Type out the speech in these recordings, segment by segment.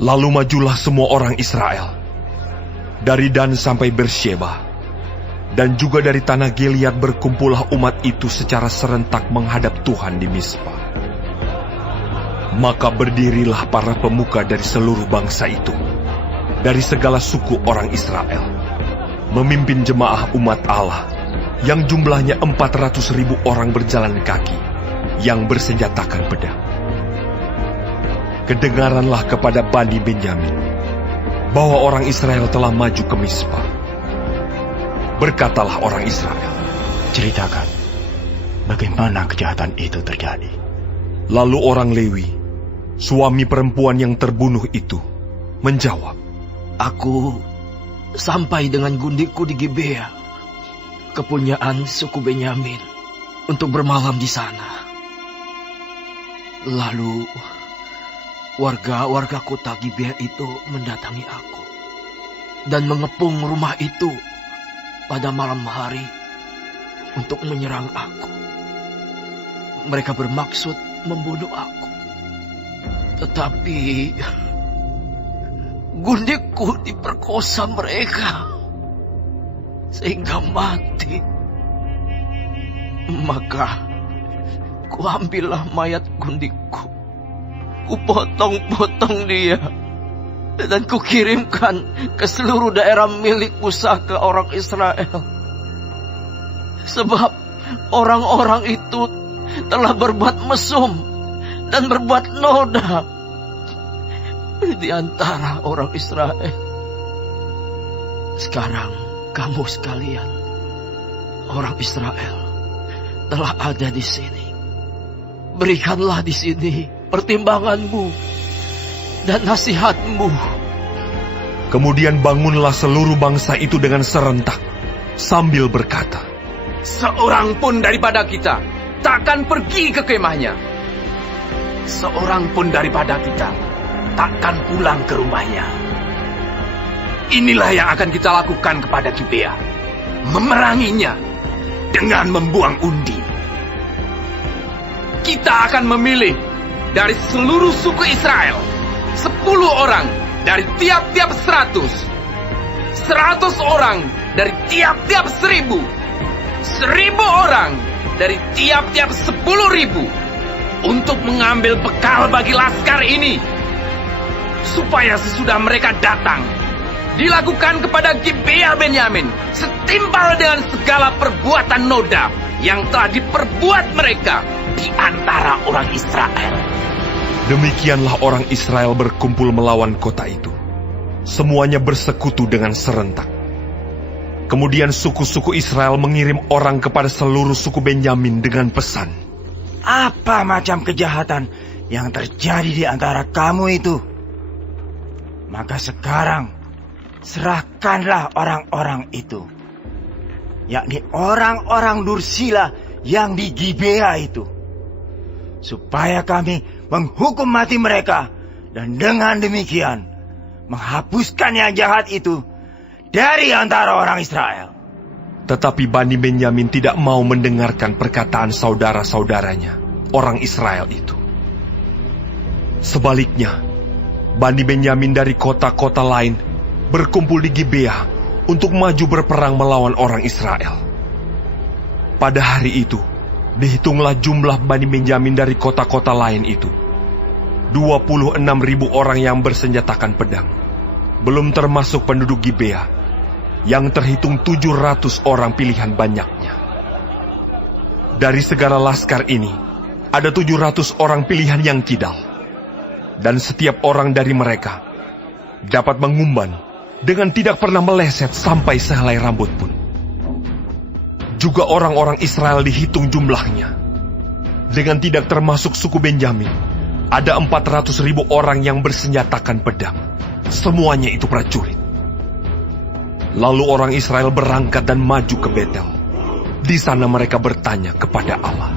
Lalu majulah semua orang Israel, dari Dan sampai Bersheba, dan juga dari tanah Gilead berkumpullah umat itu secara serentak menghadap Tuhan di Mizpa. Maka berdirilah para pemuka dari seluruh bangsa itu, dari segala suku orang Israel, memimpin jemaah umat Allah, yang jumlahnya 400.000 orang berjalan kaki, yang bersenjatakan pedang. Kedengaranlah kepada Bani Benyamin, bahwa orang Israel telah maju ke Mizpa. Berkatalah orang Israel, ceritakan, bagaimana kejahatan itu terjadi. Lalu orang Lewi, suami perempuan yang terbunuh itu, menjawab, Aku sampai dengan gundikku di Gibea, kepunyaan suku Benyamin, untuk bermalam di sana. Lalu warga kota Gibea itu mendatangi aku dan mengepung rumah itu pada malam hari untuk menyerang aku. Mereka bermaksud membunuh aku, tetapi gundikku diperkosa mereka sehingga mati. Maka kuambillah mayat gundikku, kupotong-potong dia, dan kukirimkan ke seluruh daerah milik pusaka orang Israel. Sebab orang-orang itu telah berbuat mesum dan berbuat noda di antara orang Israel. Sekarang kamu sekalian, orang Israel, telah ada di sini. Berikanlah di sini pertimbanganmu dan nasihatmu. Kemudian bangunlah seluruh bangsa itu dengan serentak, sambil berkata, Seorang pun daripada kita takkan pergi ke kemahnya. Seorang pun daripada kita takkan pulang ke rumahnya. Inilah yang akan kita lakukan kepada Gibea, memeranginya dengan membuang undi. Kita akan memilih dari seluruh suku Israel 10 orang dari tiap-tiap 100 orang dari tiap-tiap 1.000 orang dari tiap-tiap 10.000 untuk mengambil bekal bagi laskar ini, supaya sesudah mereka datang dilakukan kepada Gibea Benyamin setimpal dengan segala perbuatan noda yang telah diperbuat mereka di antara orang Israel. Demikianlah orang Israel berkumpul melawan kota itu. Semuanya bersekutu dengan serentak. Kemudian suku-suku Israel mengirim orang kepada seluruh suku Benyamin dengan pesan, Apa macam kejahatan yang terjadi di antara kamu itu? Maka sekarang serahkanlah orang-orang itu, yakni orang-orang Dursila yang di Gibea itu, supaya kami menghukum mati mereka, dan dengan demikian menghapuskan yang jahat itu dari antara orang Israel. Tetapi Bani Benyamin tidak mau mendengarkan perkataan saudara-saudaranya, orang Israel itu. Sebaliknya, Bani Benyamin dari kota-kota lain berkumpul di Gibea untuk maju berperang melawan orang Israel. Pada hari itu, dihitunglah jumlah Bani Benyamin dari kota-kota lain itu, 26.000 orang yang bersenjatakan pedang, belum termasuk penduduk Gibea, yang terhitung 700 orang pilihan banyaknya. Dari segala laskar ini, ada 700 orang pilihan yang kidal, dan setiap orang dari mereka dapat mengumban dengan tidak pernah meleset sampai sehelai rambut pun. Juga orang-orang Israel dihitung jumlahnya, dengan tidak termasuk suku Benyamin, ada 400.000 orang yang bersenjatakan pedang. Semuanya itu prajurit. Lalu orang Israel berangkat dan maju ke Betel. Di sana mereka bertanya kepada Allah,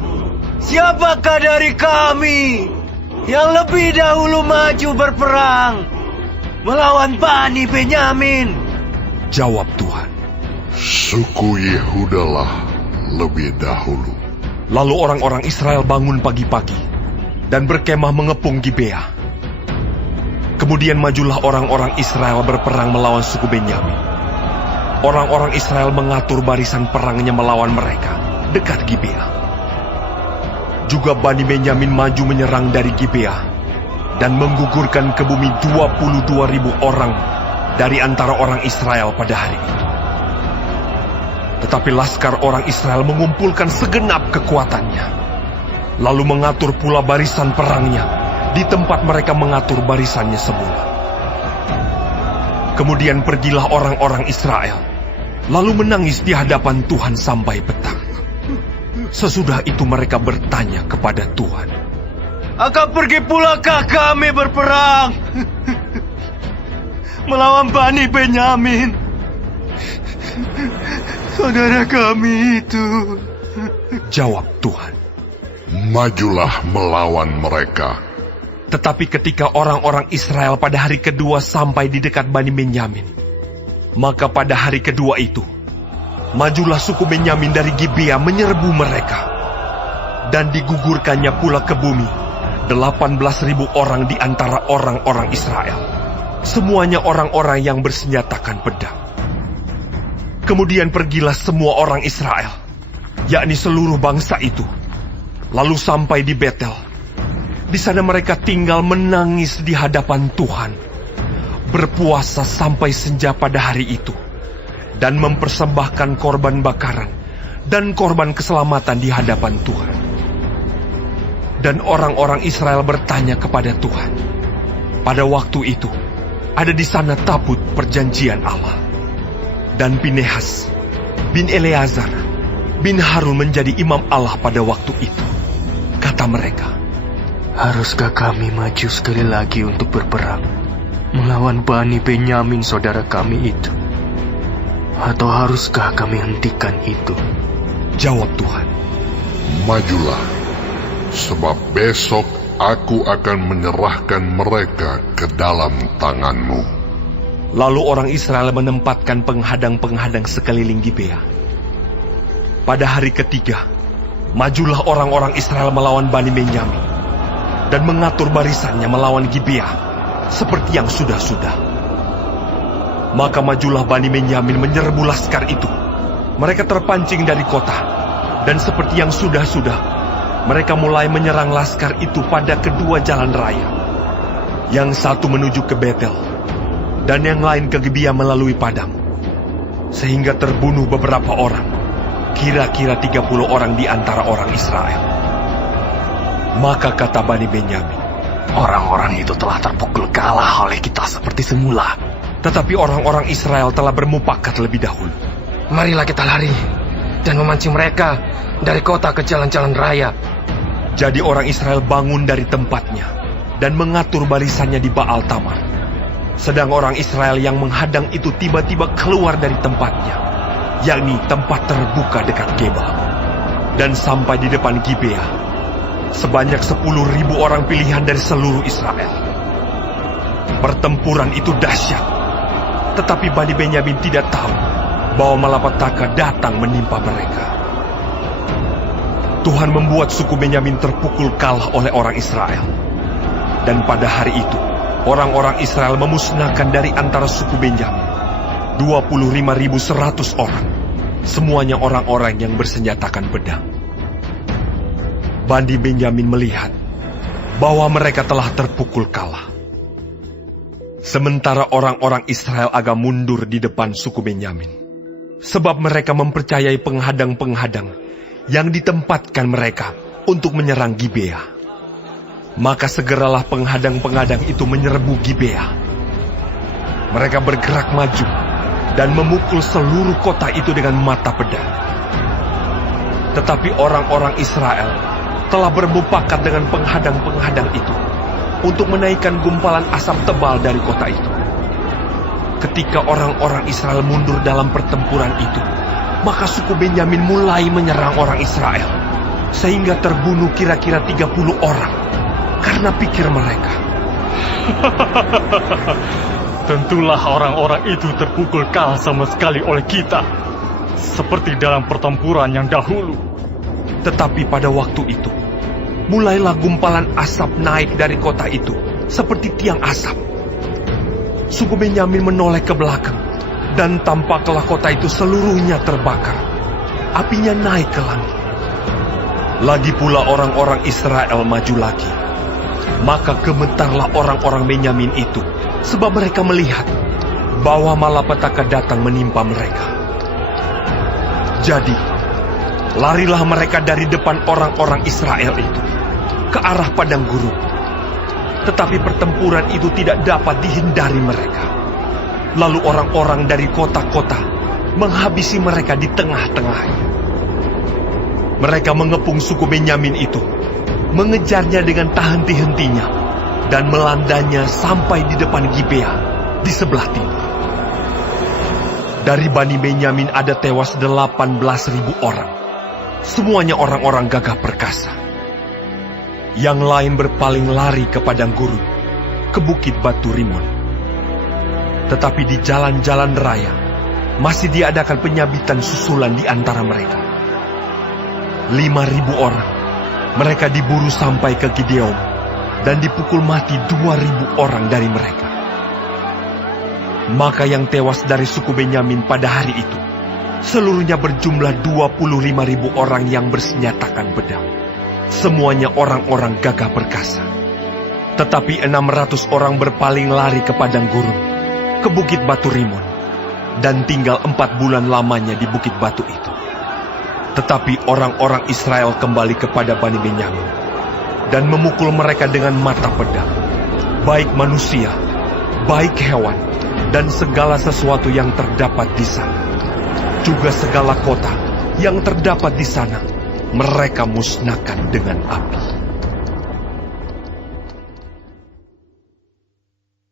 Siapakah dari kami yang lebih dahulu maju berperang melawan Bani Benyamin? Jawab Tuhan, Suku Yehudalah lebih dahulu. Lalu orang-orang Israel bangun pagi-pagi dan berkemah mengepung Gibea. Kemudian majulah orang-orang Israel berperang melawan suku Benyamin. Orang-orang Israel mengatur barisan perangnya melawan mereka dekat Gibea. Juga Bani Benyamin maju menyerang dari Gibea dan menggugurkan ke bumi 22.000 orang dari antara orang Israel pada hari itu. Tetapi laskar orang Israel mengumpulkan segenap kekuatannya, lalu mengatur pula barisan perangnya di tempat mereka mengatur barisannya semula. Kemudian pergilah orang-orang Israel, lalu menangis di hadapan Tuhan sampai petang. Sesudah itu mereka bertanya kepada Tuhan, "Akan pergi pulakah kami berperang melawan Bani Benyamin, saudara kami itu?" Jawab Tuhan, "Majulah melawan mereka." Tetapi ketika orang-orang Israel pada hari kedua sampai di dekat Bani Benyamin, maka pada hari kedua itu, majulah suku Benyamin dari Gibea menyerbu mereka, dan digugurkannya pula ke bumi 18.000 orang di antara orang-orang Israel, semuanya orang-orang yang bersenjatakan pedang. Kemudian pergilah semua orang Israel, yakni seluruh bangsa itu, lalu sampai di Betel. Di sana mereka tinggal menangis di hadapan Tuhan, berpuasa sampai senja pada hari itu, dan mempersembahkan korban bakaran dan korban keselamatan di hadapan Tuhan. Dan orang-orang Israel bertanya kepada Tuhan. Pada waktu itu, ada di sana tabut perjanjian Allah. Dan Pinehas bin Eleazar bin Harun menjadi imam Allah pada waktu itu. Kata mereka, Haruskah kami maju sekali lagi untuk berperang melawan Bani Benyamin saudara kami itu? Atau haruskah kami hentikan itu? Jawab Tuhan, "Majulah, sebab besok aku akan menyerahkan mereka ke dalam tanganmu." Lalu orang Israel menempatkan penghadang-penghadang sekeliling Gibea. Pada hari ketiga, majulah orang-orang Israel melawan Bani Benyamin dan mengatur barisannya melawan Gibea seperti yang sudah-sudah. Maka majulah Bani Benyamin menyerbu laskar itu. Mereka terpancing dari kota, dan seperti yang sudah-sudah, mereka mulai menyerang laskar itu pada kedua jalan raya. Yang satu menuju ke Betel, dan yang lain ke Gibea melalui padang. Sehingga terbunuh beberapa orang, kira-kira 30 orang di antara orang Israel. Maka kata Bani Benyamin, Orang-orang itu telah terpukul kalah oleh kita seperti semula. tetapi orang-orang Israel telah bermufakat lebih dahulu. Marilah kita lari dan memancing mereka dari kota ke jalan-jalan raya. Jadi orang Israel bangun dari tempatnya dan mengatur barisannya di Baal Tamar. Sedang orang Israel yang menghadang itu tiba-tiba keluar dari tempatnya, yakni tempat terbuka dekat Geba, dan sampai di depan Gibea, sebanyak 10.000 orang pilihan dari seluruh Israel. Pertempuran itu dahsyat, tetapi Bani Benyamin tidak tahu bahwa malapetaka datang menimpa mereka. Tuhan membuat suku Benyamin terpukul kalah oleh orang Israel. Dan pada hari itu, orang-orang Israel memusnahkan dari antara suku Benyamin 25.100 orang, semuanya orang-orang yang bersenjatakan pedang. Bani Benyamin melihat bahwa mereka telah terpukul kalah. Sementara orang-orang Israel agak mundur di depan suku Benyamin, sebab mereka mempercayai penghadang-penghadang yang ditempatkan mereka untuk menyerang Gibea. Maka segeralah penghadang-penghadang itu menyerbu Gibea. Mereka bergerak maju dan memukul seluruh kota itu dengan mata pedang. Tetapi orang-orang Israel telah bermufakat dengan penghadang-penghadang itu untuk menaikkan gumpalan asap tebal dari kota itu. Ketika orang-orang Israel mundur dalam pertempuran itu, maka suku Benyamin mulai menyerang orang Israel, sehingga terbunuh kira-kira 30 orang, karena pikir mereka, tentulah orang-orang itu terpukul kalah sama sekali oleh kita, seperti dalam pertempuran yang dahulu. Tetapi pada waktu itu, mulailah gumpalan asap naik dari kota itu, seperti tiang asap, suku Benyamin menoleh ke belakang, dan tampaklah kota itu seluruhnya terbakar. Apinya naik ke langit. Lagi pula orang-orang Israel maju lagi. Maka gemetarlah orang-orang Benyamin itu, sebab mereka melihat bahwa malapetaka datang menimpa mereka. Jadi, larilah mereka dari depan orang-orang Israel itu ke arah padang gurun. Tetapi pertempuran itu tidak dapat dihindari mereka. Lalu orang-orang dari kota-kota menghabisi mereka di tengah-tengahnya. Mereka mengepung suku Benyamin itu, mengejarnya dengan tak henti-hentinya, dan melandanya sampai di depan Gibea di sebelah timur. Dari Bani Benyamin ada tewas 18.000 orang. Semuanya orang-orang gagah perkasa. Yang lain berpaling lari ke padang gurun, ke bukit Batu Rimon. Tetapi di jalan-jalan raya masih diadakan penyabitan susulan di antara mereka. 5.000 orang. Mereka diburu sampai ke Gideon dan dipukul mati 2.000 orang dari mereka. Maka yang tewas dari suku Benyamin pada hari itu seluruhnya berjumlah 25.000 orang yang bersenjatakan pedang. Semuanya orang-orang gagah perkasa. Tetapi 600 orang berpaling lari ke padang gurun, ke bukit Batu Rimon, dan tinggal 4 bulan lamanya di bukit batu itu. Tetapi orang-orang Israel kembali kepada Bani Benyamin dan memukul mereka dengan mata pedang, baik manusia, baik hewan, dan segala sesuatu yang terdapat di sana. Juga segala kota yang terdapat di sana mereka musnahkan dengan api.